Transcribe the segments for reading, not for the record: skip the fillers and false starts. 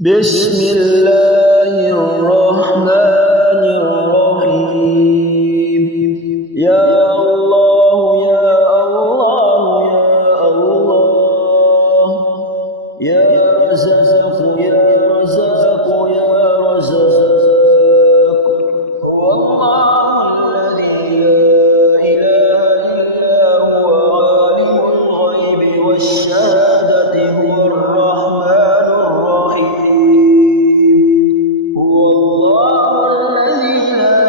بسم الله الرحمن الرحيم. يا الله يا الله يا الله، يا رزاق يا رزاق يا رزاق، هو الله الذي لا إله إلا هو عالم الغيب والشهادة، هو الرحمن الرحيم. هو الله الذي لا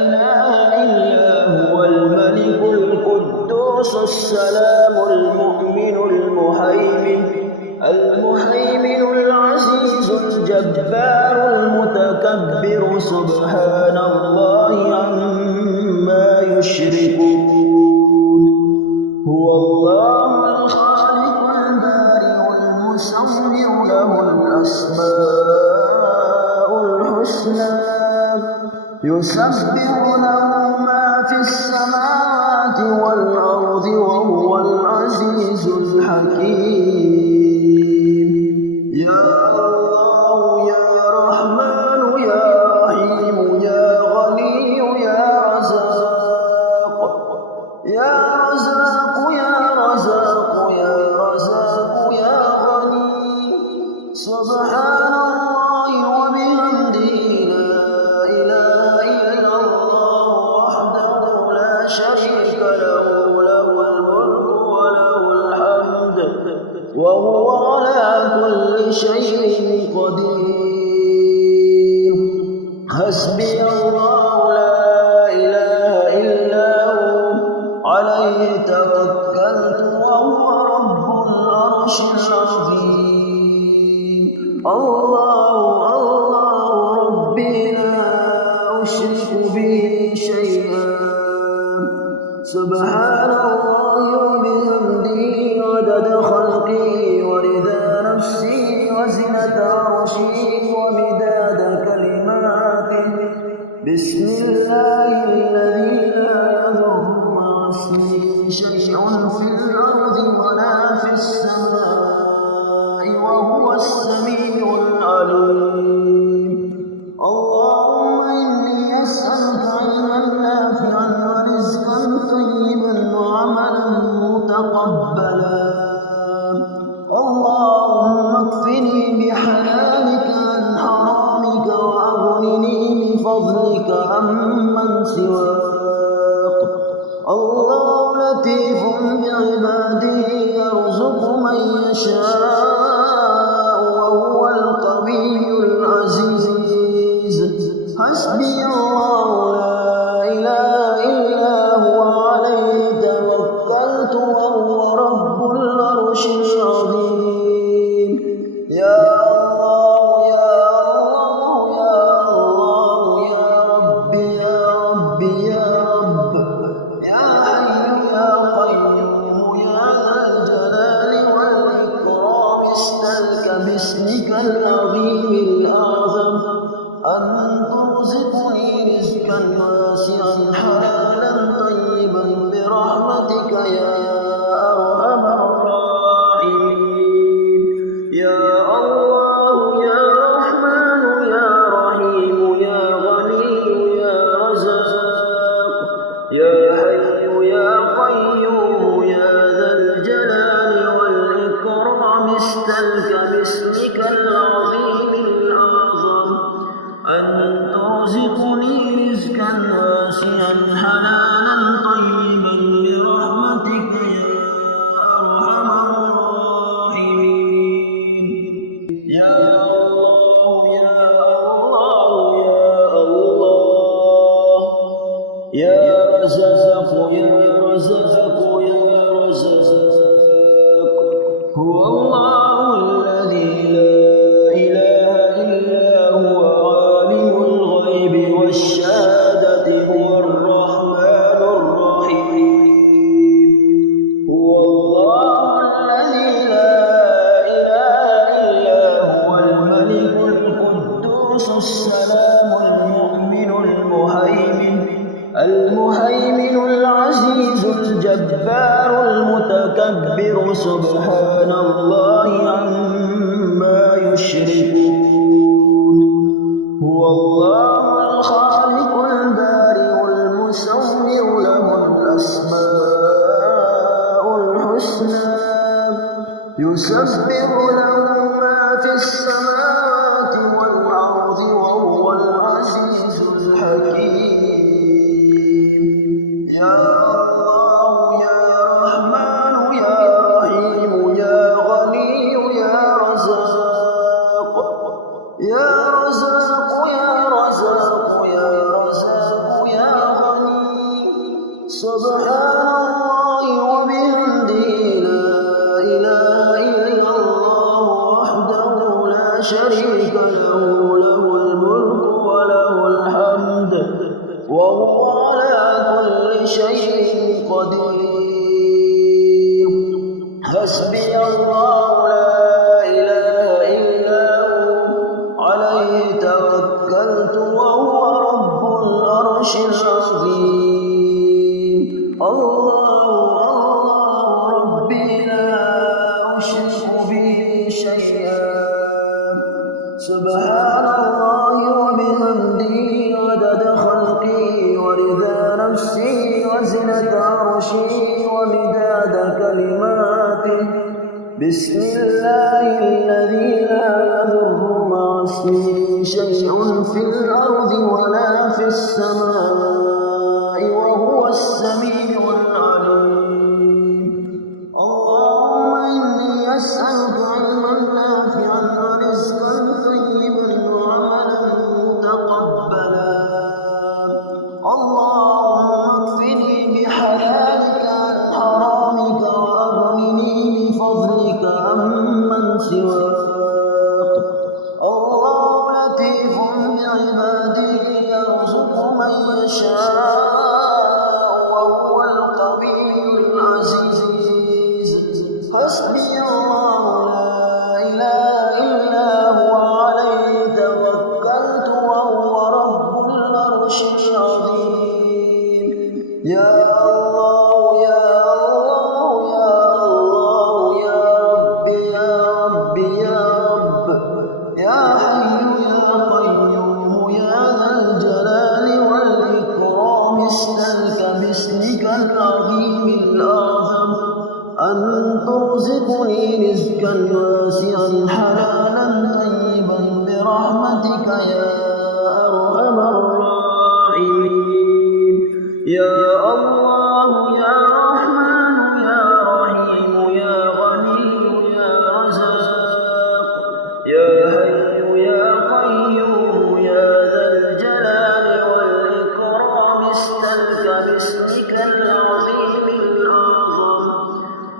إله إلا هو الملك القدوس السلام المؤمن المهيمن العزيز الجبار المتكبر، سبحان الله عما يشركون. هو الله الخالق البارئ المصور، له الأسماء الحسنى، يسبح له ما في السماوات والأرض، وهو العزيز الحكيم. يا الله يا رحمن يا رحيم، يا غني يا رزاق، يا رزاق يا رزاق يا رزاق يا غني، سبحان الله وبحمده، لا إله إلا الله وحده لا شريك له، له الملك وله الحمد، وهو على كل شيء قدير. حسبي الله لا إله إلا هو، عليه توكلت وهو رب العرش العظيم. الله الله ربي لا أشرك به شيئا، سبحان الله وبحمده، عدد خلقه ورضا نفسي وزنة عرشه ومداد كلماته. بسم الله الذي لا يضر مع اسمه شيء في الأرض ولا في السماء، وهو السميع العليم. اللهم إني أسألك علما نافعا ورزقا طيبا وعملا متقبلا. اللهم اكفني بحلالك عن حرامك، وأغنني بفضلك عمن سواك. الله لطيف بعباده، يرزق من يشاء وهو القوي العزيز. حسبي الله لا إله إلا هو، عليه توكلت وهو رب العرش العظيم. يا الله يا الله يا الله، يا ربي يا ربي يا رب، يا حي يا قيوم يا ذا الجلال والإكرام، اسألك باسمك العظيم الأعظم أن ترزقني رزقا واسعا حلالا طيبا برحمتك يا أرحم الراحمين. يا الله يا رحمن يا رحيم، يا غني يا رزاق، يا حي يا قيوم يا ذا الجلال والإكرام، اسألك باسمك العظيم الأعظم أن ترزقني رزقا واسعا حلالا طيبا برحمتك يا أرحم الراحمين. يا الله يا الله يا الله، يا رزاق يا رزاق يا رزاق، هو الله الذي لا إله إلا هو عالم الغيب والشهادة، هو الرحمن الرحيم. هو الله الذي لا إله إلا هو الملك القدوس السلام المؤمن المهيمن العزيز الجبار المتكبر، سبحان الله عما يشركون. يشركون هو الله الخالق البارئ المصور له الأسماء الحسنى يسبح له ما في السماوات والأرض وهو العزيز الحكيم يا الله يا رحمن يا رحيم يا غني يا رزاق يا رزاق يا رزاق يا رزاق يا غني سبحان الله وبحمده لا إله إلا الله وحده لا شريك له له الملك وله الحمد وهو على كل شيء قدير حسبي الله لا إله إلا هو عليه توكلت وهو رب العرش العظيم الله ربي لا أشرك به شيئا سبحان الله وبحمده عدد خلقي ورضا نفسي وزنة عرشي ومداد كلماته بسم الله الذي لا يضر مع اسمه شيء في الأرض ولا في السماء وهو السميع العليم اللهم إني أسألك علما نافعا ورزقا طيبا وعملا متقبلا اللهم اكفني بحلالك عن حرامك وأغنني بفضلك عمن سواك الله لطيف بعباده يرزق من يشاء وهو القوي العزيز حسبي الله لا إله إلا هو عليه توكلت وهو رب العرش العظيم يا الله يا الله يا الله يا رب يا رب يا رب يا حي يا قيوم يا ذا الجلال والإكرام اسألك باسمك العظيم الأعظم أن ترزقني رزقا واسعا حلالا طيبا برحمتك يا أرحم الراحمين يا الله يا رحمن يا رحيم يا غني يا رزاق يا حي يا قيوم يا ذا الجلال والإكرام اسألك باسمك العظيم الأعظم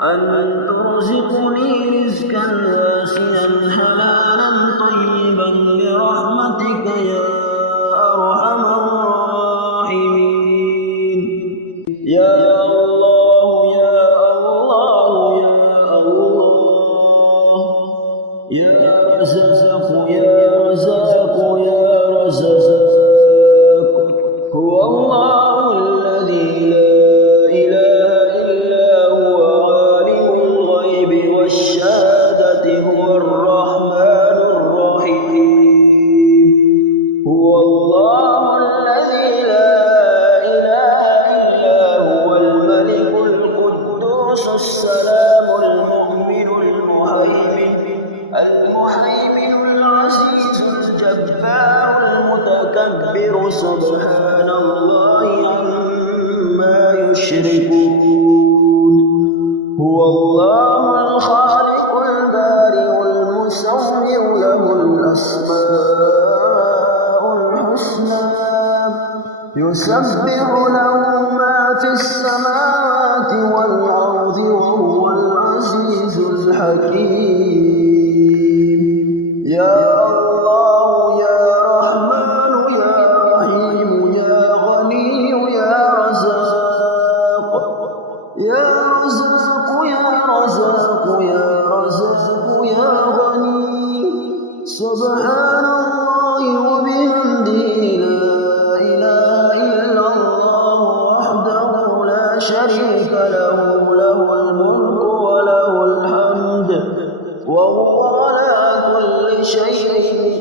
أن ترزقني رزقا واسعا حلالا طيبا برحمتك يا أرحم الراحمين يا الله يا الله يا الله يا رزاق يا رزاق يا رزاق هو الله الذي لا إله إلا هو عالم الغيب والشهادة هو الرحمن الرحيم هو الله الذي لا إله إلا هو الملك القدوس السلام المؤمن المهيمن العزيز الجبار المتكبر سبحان الله عما يشركون هو الله الخالق البارئ المصور له الأسماء الحسنى يسبح له ما في السماوات والأرض وهو العزيز الحكيم يا الله يا رحمن يا رحيم يا غني يا رزاق يا رزاق يا رزاق يا رزاق يا غني سبحان الله وبحمده لا إله إلا الله وحده لا شريك له له الملك وله الحمد وهو على كل شيء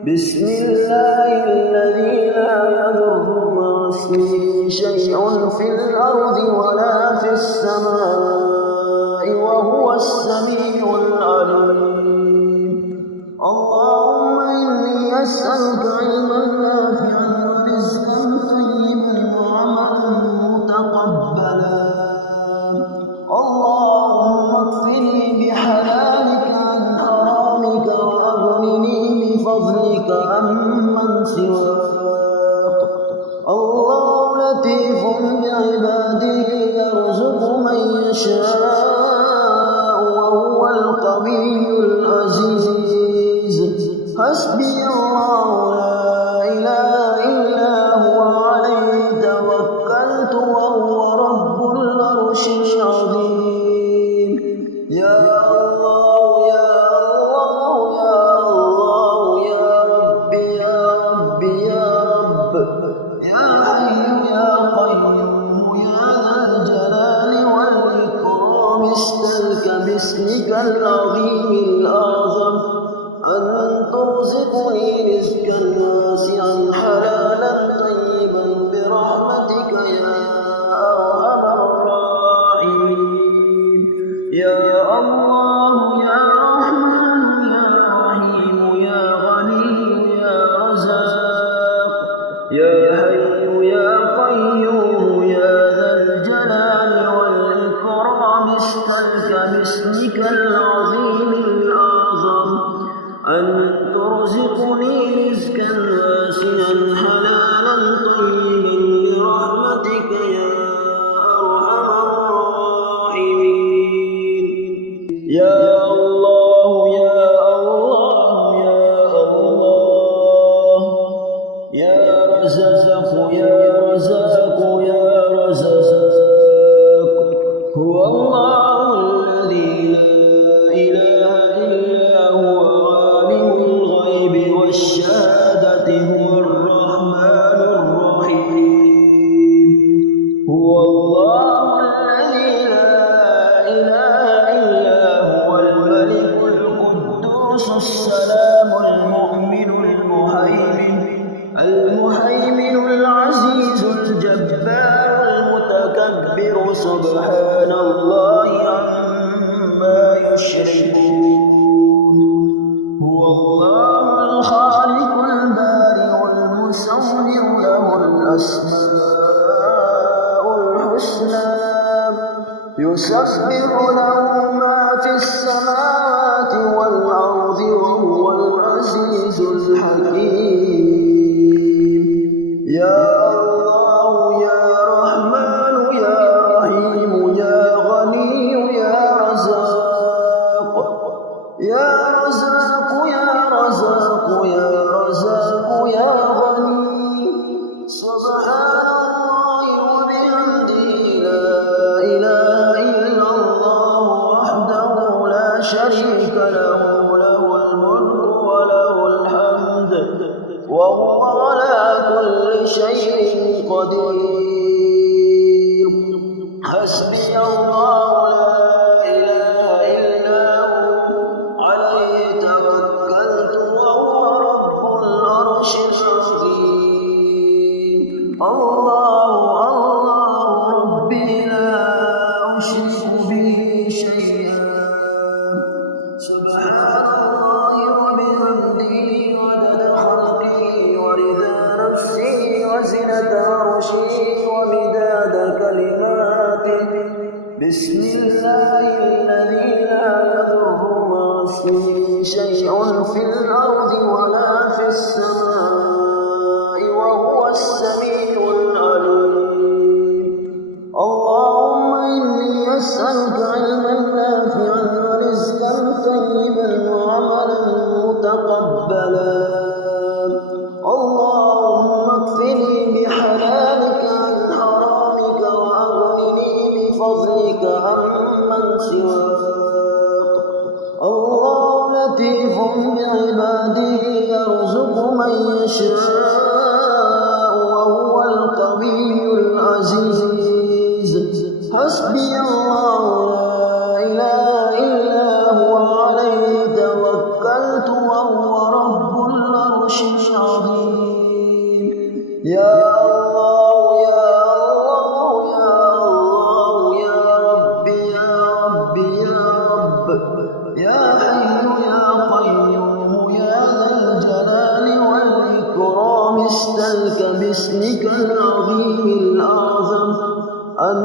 بسم الله الذي لا يضر مع اسمه شيء في الأرض ولا في السماء وهو السميع العليم. اللهم إني أسألك علما نافعا ورزقا طيبا وعملا متقبلا. اللهم اكفني بحلالك عن حرامك وأغنني بفضلك عمن سواك. الله لطيف بعباده يرزق من يشاء وهو القوي العزيز. حسبي الله لا إله إلا هو عليه توكلت وهو رب العرش العظيم. يا الله يا الله يا الله يا رب يا رب يا رب يا حي يا قيوم يا ذا الجلال والإكرام. استلك باسمك العظيم الأعظم أن ترزقني رزقا واسعا حلالا طيبا برحمتك يا أرحم الراحمين. يا الله يا رحمن يا رحيم يا غني يا رزاق يا حي يا قيوم يا ذا الجلال والإكرام. استلك باسمك العظيم الأعظم أن ترزقني رزقا واسعا حلالا طيبا برحمتك يا أرحم الراحمين. يا الله يا الله يا الله يا رزاق يا رزاق يا رزاق. هو الله الذي لا إله إلا هو الشهادة هو الرحمن الرحيم. هو الله الذي لا إله إلا هو الملك القدوس السلام المؤمن المهيمن العزيز الجبار المتكبر. سبحان الله عما يشركون. هو الله الخالق البارئ المصور له الأسماء الحسنى. يسبح له ما في السماوات والأرض وهو العزيز الحكيم. يا الله يا رحمن يا رحيم يا غني يا رزاق يا رزاق يا رزاق يا رزاق يا غني. سبحان الله وبحمده لا إله إلا الله وحده لا شريك له له الملك وله الحمد وهو على كل شيء قدير. حسبي الله الله الله ربي لا أشرك به شيئا. سبحان الله وبحمده عدد خلقه ورضا نفسه وزنة عرشه ومداد كلماته. بسم الله الذي لا يضر مع اسمه شيء في الأرض ولا في السماء وهو السميع العليم. اللهم إني أسألك علما نافعا ورزقا طيبا وعملا متقبلا. اللهم اكفني بحلالك عن حرامك وأغنني بفضلك عمن سواك. الله لطيف بعباده يرزق من يشاء وهو القوي العزيز. حسبي الله لا إله إلا هو عليه توكلت وهو رب العرش يا حي يا قيوم يا ذا الجلال والإكرام استلك باسمك العظيم الأعظم أن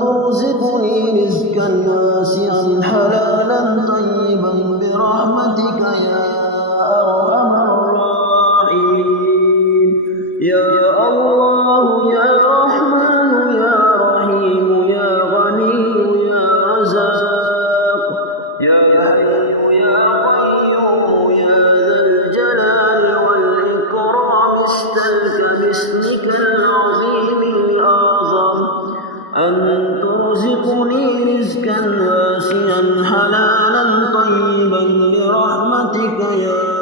ترزقني رزقا واسعا حلالا طيبا برحمتك يا أرحم الراحمين. يا الله يا رحمن يا رحيم يا غني يا رزاق يا حي يا قيوم يا ذا الجلال والإكرام استلك باسمك العظيم الأعظم أن ترزقني رزقا واسعا حلالا طيبا برحمتك يا